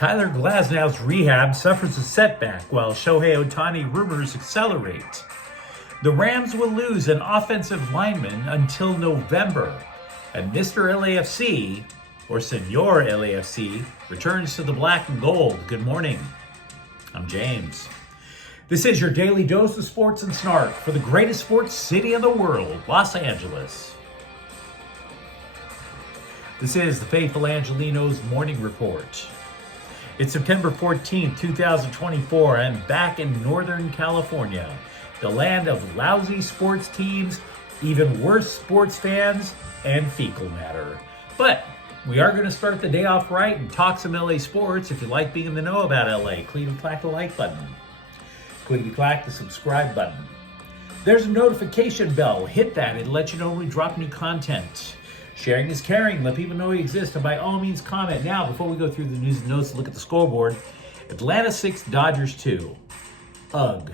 Tyler Glasnow's rehab suffers a setback while Shohei Ohtani rumors accelerate. The Rams will lose an offensive lineman until November, and Mr. LAFC, or Senor LAFC, returns to the black and gold. Good morning. I'm James. This is your daily dose of sports and snark for the greatest sports city in the world, Los Angeles. This is the faithful Angelenos Morning Report. It's September 14th, 2024. I'm back in Northern California, the land of lousy sports teams, even worse sports fans, and fecal matter. But we are going to start the day off right and talk some LA sports. If you like being in the know about LA, click the like button. Click the subscribe button. There's a notification bell. Hit that. It'll let you know when we drop new content. Sharing is caring. Let people know we exist. And by all means, comment. Now, before we go through the news and notes and look at the scoreboard, Atlanta 6, Dodgers 2. Ugh.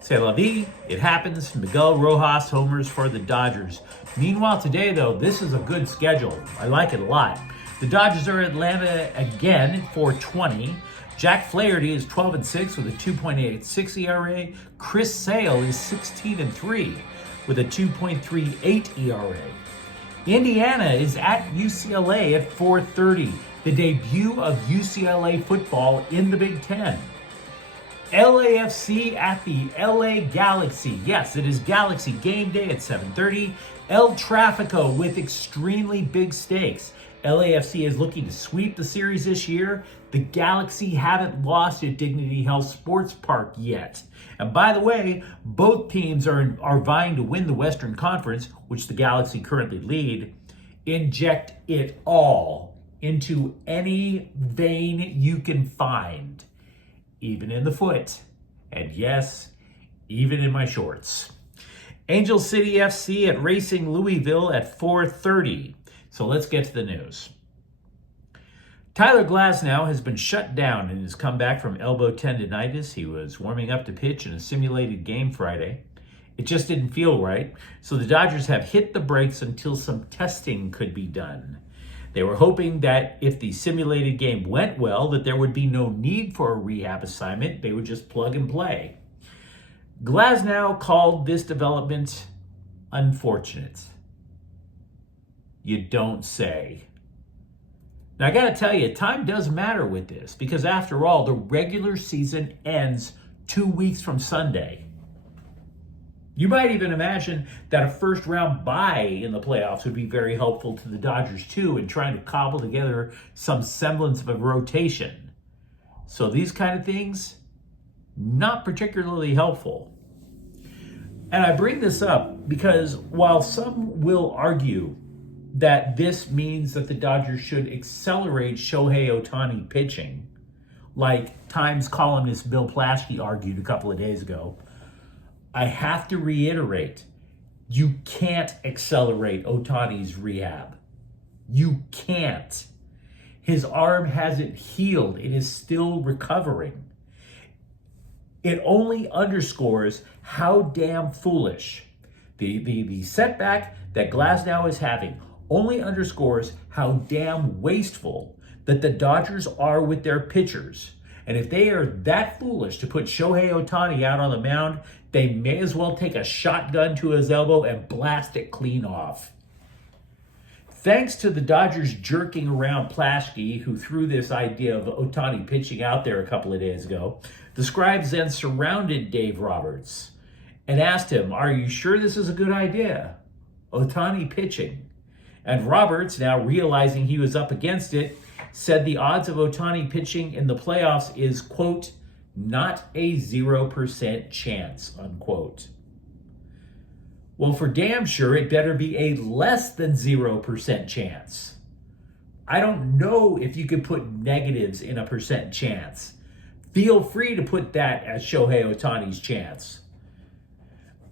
C'est la vie. It happens. Miguel Rojas homers for the Dodgers. Meanwhile, today, though, this is a good schedule. I like it a lot. The Dodgers are in Atlanta again at 4:20. Jack Flaherty is 12-6 with a 2.86 ERA. Chris Sale is 16-3 with a 2.38 ERA. Indiana is at UCLA at 4:30, the debut of UCLA football in the Big Ten. LAFC at the LA Galaxy. Yes, it is Galaxy game day at 7:30. El Tráfico with extremely big stakes. LAFC is looking to sweep the series this year. The Galaxy haven't lost at Dignity Health Sports Park yet. And by the way, both teams are vying to win the Western Conference, which the Galaxy currently lead. Inject it all into any vein you can find, even in the foot. And yes, even in my shorts. Angel City FC at Racing Louisville at 4:30. So let's get to the news. Tyler Glasnow has been shut down in his comeback from elbow tendonitis. He was warming up to pitch in a simulated game Friday. It just didn't feel right, so the Dodgers have hit the brakes until some testing could be done. They were hoping that if the simulated game went well, that there would be no need for a rehab assignment. They would just plug and play. Glasnow called this development unfortunate. You don't say. Now, I got to tell you, time does matter with this because, after all, the regular season ends 2 weeks from Sunday. You might even imagine that a first-round bye in the playoffs would be very helpful to the Dodgers, too, in trying to cobble together some semblance of a rotation. So these kind of things, not particularly helpful. And I bring this up because while some will argue that this means that the Dodgers should accelerate Shohei Ohtani pitching, like Times columnist Bill Plaschke argued a couple of days ago, I have to reiterate, you can't accelerate Ohtani's rehab. You can't. His arm hasn't healed. It is still recovering. It only underscores how damn foolish the setback that Glasnow is having only underscores how damn wasteful that the Dodgers are with their pitchers. And if they are that foolish to put Shohei Ohtani out on the mound, they may as well take a shotgun to his elbow and blast it clean off. Thanks to the Dodgers jerking around Plaschke, who threw this idea of Ohtani pitching out there a couple of days ago, the scribes then surrounded Dave Roberts and asked him, "Are you sure this is a good idea? Ohtani pitching?" And Roberts, now realizing he was up against it, said the odds of Ohtani pitching in the playoffs is, quote, not a 0% chance, unquote. Well, for damn sure, it better be a less than 0% chance. I don't know if you could put negatives in a percent chance. Feel free to put that as Shohei Ohtani's chance.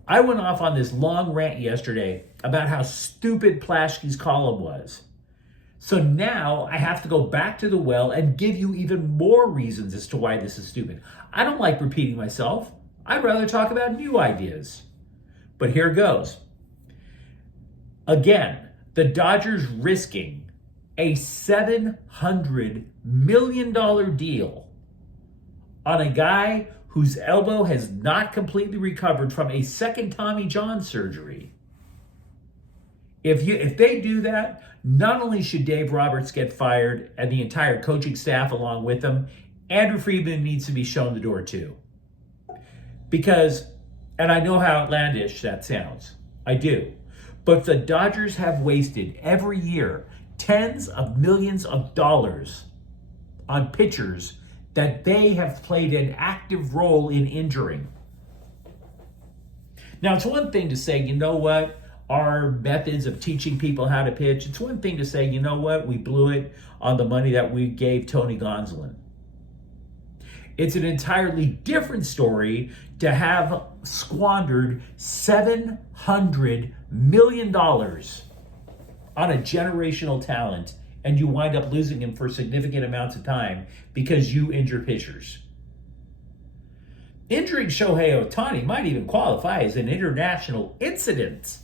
I went off on this long rant yesterday about how stupid Plaschke's column was. So now I have to go back to the well and give you even more reasons as to why this is stupid. I don't like repeating myself. I'd rather talk about new ideas. But here goes. Again, the Dodgers risking a $700 million deal on a guy whose elbow has not completely recovered from a second Tommy John surgery. If they do that, not only should Dave Roberts get fired and the entire coaching staff along with him, Andrew Friedman needs to be shown the door too. Because, and I know how outlandish that sounds, I do, but the Dodgers have wasted every year tens of millions of dollars on pitchers that they have played an active role in injuring. Now, it's one thing to say, you know what, our methods of teaching people how to pitch, it's one thing to say, you know what, we blew it on the money that we gave Tony Gonsolin. It's an entirely different story to have squandered $700 million on a generational talent, and you wind up losing him for significant amounts of time because you injure pitchers. Injuring Shohei Ohtani might even qualify as an international incident.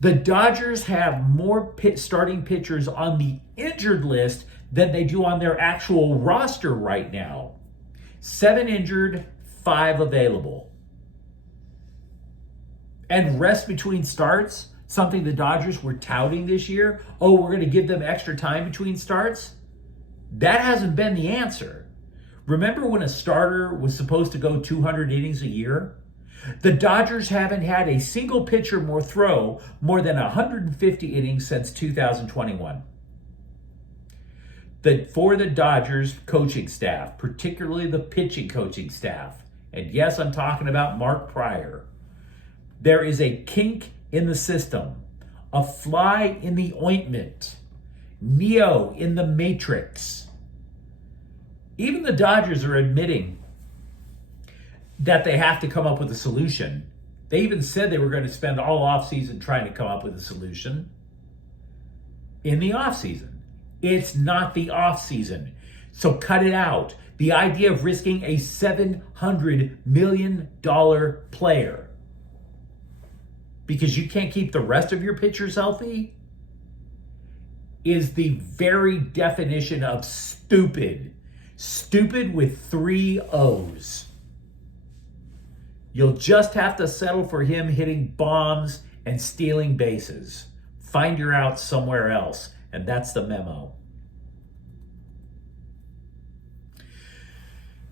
The Dodgers have more starting pitchers on the injured list than they do on their actual roster right now. 7 injured, 5 available. And rest between starts, something the Dodgers were touting this year. Oh, we're going to give them extra time between starts. That hasn't been the answer. Remember when a starter was supposed to go 200 innings a year? The Dodgers haven't had a single pitcher throw more than 150 innings since 2021. For the Dodgers coaching staff, particularly the pitching coaching staff, and yes, I'm talking about Mark Pryor, there is a kink in the system, a fly in the ointment, Neo in the Matrix. Even the Dodgers are admitting that they have to come up with a solution. They even said they were going to spend all offseason trying to come up with a solution in the offseason. It's not the offseason, so cut it out. The idea of risking a $700 million player because you can't keep the rest of your pitchers healthy is the very definition of stupid. Stupid with 3 O's. You'll just have to settle for him hitting bombs and stealing bases. Find your out somewhere else, and that's the memo.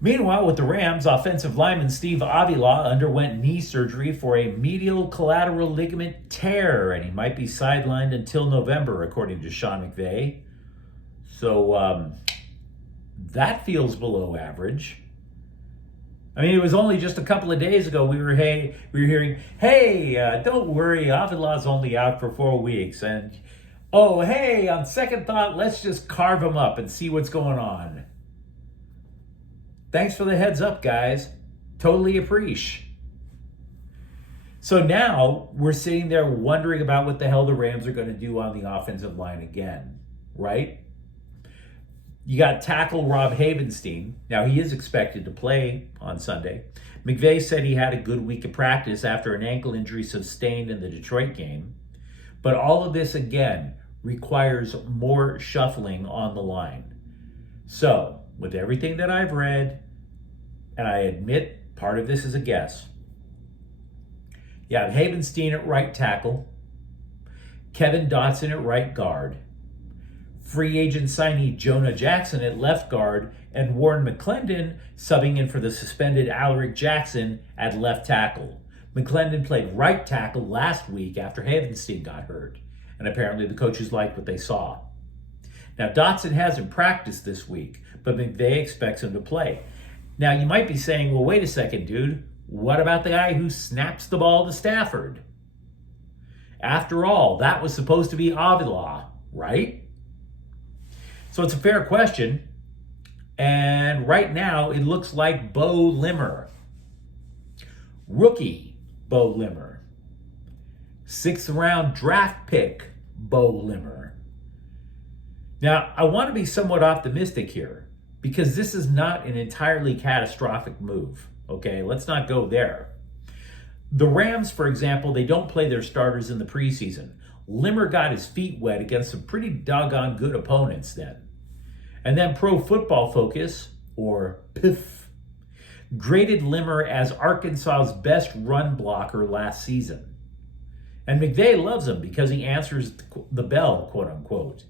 Meanwhile, with the Rams, offensive lineman Steve Avila underwent knee surgery for a medial collateral ligament tear, and he might be sidelined until November, according to Sean McVay. So that feels below average. I mean, it was only just a couple of days ago we were hearing, hey, don't worry, Avila's only out for 4 weeks. And, oh, hey, on second thought, let's just carve him up and see what's going on. Thanks for the heads up, guys. Totally appreciate. So now we're sitting there wondering about what the hell the Rams are going to do on the offensive line again, right? You got tackle Rob Havenstein. Now, he is expected to play on Sunday. McVay said he had a good week of practice after an ankle injury sustained in the Detroit game. But all of this, again, requires more shuffling on the line. So, with everything that I've read, and I admit part of this is a guess, you have Havenstein at right tackle, Kevin Dotson at right guard, free agent signee Jonah Jackson at left guard, and Warren McClendon subbing in for the suspended Alaric Jackson at left tackle. McClendon played right tackle last week after Havenstein got hurt, and apparently the coaches liked what they saw. Now, Dotson hasn't practiced this week, but McVay expects him to play. Now, you might be saying, well, wait a second, dude. What about the guy who snaps the ball to Stafford? After all, that was supposed to be Avila, right? So it's a fair question. And right now, it looks like Bo Limmer. Rookie Bo Limmer. 6th round draft pick Bo Limmer. Now, I want to be somewhat optimistic here because this is not an entirely catastrophic move. Okay, let's not go there. The Rams, for example, they don't play their starters in the preseason. Limmer got his feet wet against some pretty doggone good opponents then. And then Pro Football Focus, or PIF, graded Limmer as Arkansas's best run blocker last season. And McVay loves him because he answers the bell, quote unquote,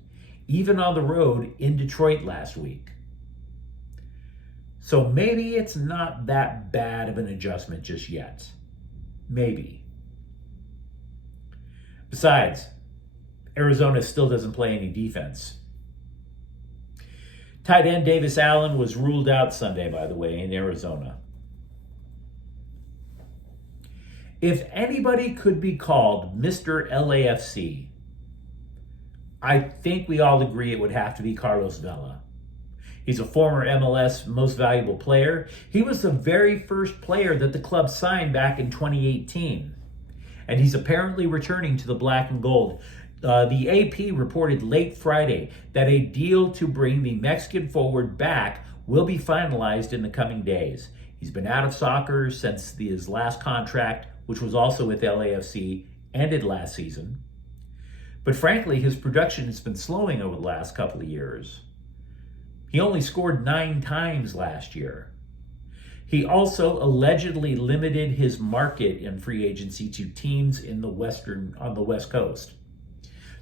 even on the road in Detroit last week. So maybe it's not that bad of an adjustment just yet. Maybe. Besides, Arizona still doesn't play any defense. Tight end Davis Allen was ruled out Sunday, by the way, in Arizona. If anybody could be called Mr. LAFC, I think we all agree it would have to be Carlos Vela. He's a former MLS Most Valuable Player. He was the very first player that the club signed back in 2018. And he's apparently returning to the black and gold. The AP reported late Friday that a deal to bring the Mexican forward back will be finalized in the coming days. He's been out of soccer since his last contract, which was also with LAFC, ended last season. But frankly, his production has been slowing over the last couple of years. He only scored 9 times last year. He also allegedly limited his market in free agency to teams on the West Coast.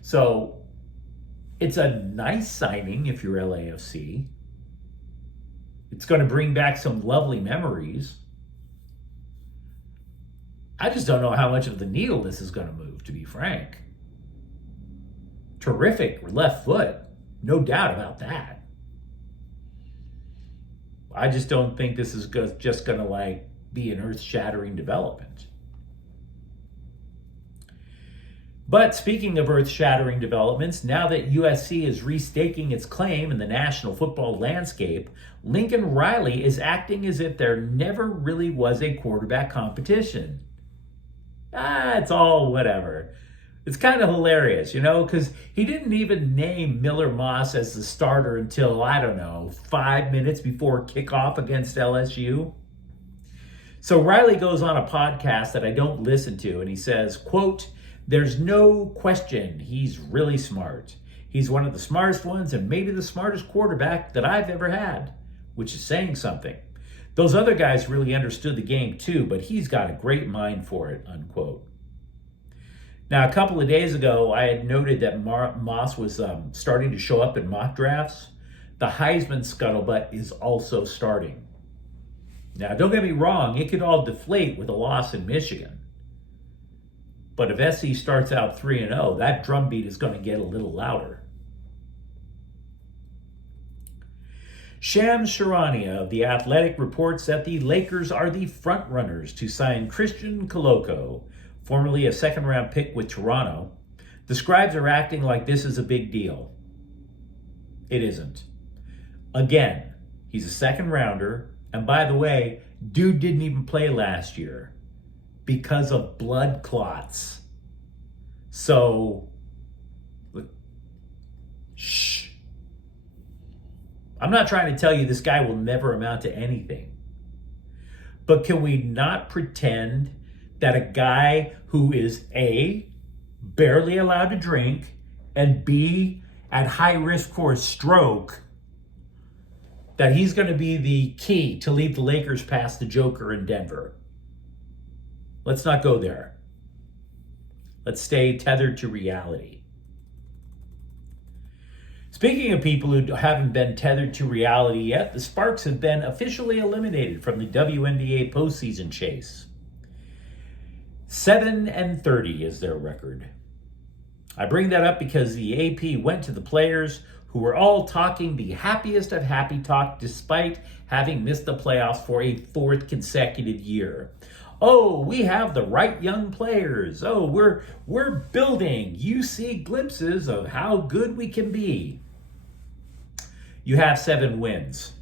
So it's a nice signing if you're LAFC. It's going to bring back some lovely memories. I just don't know how much of the needle this is going to move, to be frank. Terrific left foot, no doubt about that. I just don't think this is just going to be an earth-shattering development. But speaking of earth-shattering developments, now that USC is restaking its claim in the national football landscape, Lincoln Riley is acting as if there never really was a quarterback competition. It's all whatever. It's kind of hilarious, because he didn't even name Miller Moss as the starter until, 5 minutes before kickoff against LSU. So Riley goes on a podcast that I don't listen to, and he says, quote, "There's no question he's really smart. He's one of the smartest ones and maybe the smartest quarterback that I've ever had," which is saying something. "Those other guys really understood the game too, but he's got a great mind for it," unquote. Now, a couple of days ago, I had noted that Moss was starting to show up in mock drafts. The Heisman scuttlebutt is also starting. Now, don't get me wrong, it could all deflate with a loss in Michigan. But if SC starts out 3-0, that drumbeat is going to get a little louder. Shams Charania of The Athletic reports that the Lakers are the frontrunners to sign Christian Koloko, formerly a second-round pick with Toronto. The Scribes are acting like this is a big deal. It isn't. Again, he's a second-rounder, and by the way, dude didn't even play last year because of blood clots. So, shh. I'm not trying to tell you this guy will never amount to anything. But can we not pretend that a guy who is A, barely allowed to drink, and B, at high risk for a stroke, that he's going to be the key to lead the Lakers past the Joker in Denver? Let's not go there. Let's stay tethered to reality. Speaking of people who haven't been tethered to reality yet, the Sparks have been officially eliminated from the WNBA postseason chase. 7-30 is their record. I bring that up because the AP went to the players who were all talking the happiest of happy talk despite having missed the playoffs for a 4th consecutive year. Oh, we have the right young players. Oh, we're building. You see glimpses of how good we can be. You have 7 wins.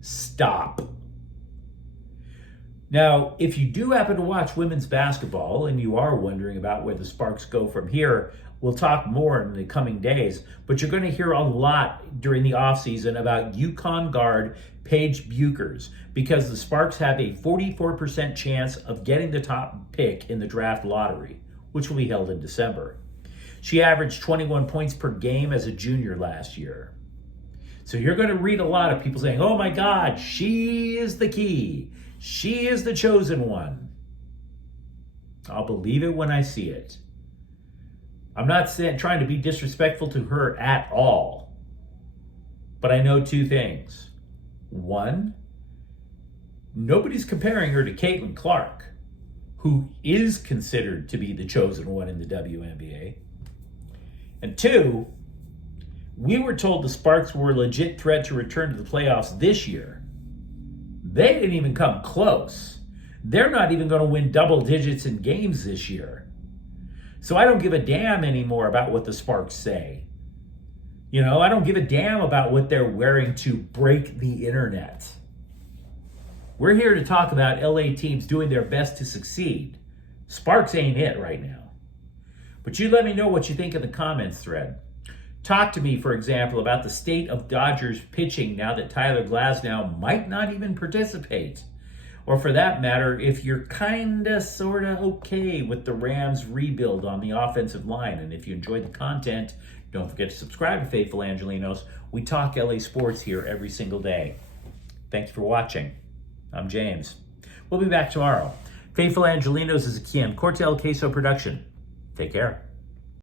Stop. Now, if you do happen to watch women's basketball and you are wondering about where the Sparks go from here, we'll talk more in the coming days, but you're going to hear a lot during the offseason about UConn guard Paige Buchers because the Sparks have a 44% chance of getting the top pick in the draft lottery, which will be held in December. She averaged 21 points per game as a junior last year. So you're going to read a lot of people saying, oh my God, she is the key. She is the chosen one. I'll believe it when I see it. I'm not trying to be disrespectful to her at all. But I know two things. One, nobody's comparing her to Caitlin Clark, who is considered to be the chosen one in the WNBA. And two, we were told the Sparks were a legit threat to return to the playoffs this year. They didn't even come close. They're not even going to win double digits in games this year. So I don't give a damn anymore about what the Sparks say. You know, I don't give a damn about what they're wearing to break the internet. We're here to talk about LA teams doing their best to succeed. Sparks ain't it right now. But you let me know what you think in the comments thread. Talk to me, for example, about the state of Dodgers pitching now that Tyler Glasnow might not even participate. Or for that matter, if you're kinda, sorta okay with the Rams rebuild on the offensive line. And if you enjoyed the content, don't forget to subscribe to Faithful Angelenos. We talk LA sports here every single day. Thank you for watching. I'm James. We'll be back tomorrow. Faithful Angelenos is a Kian Cortel Queso production. Take care.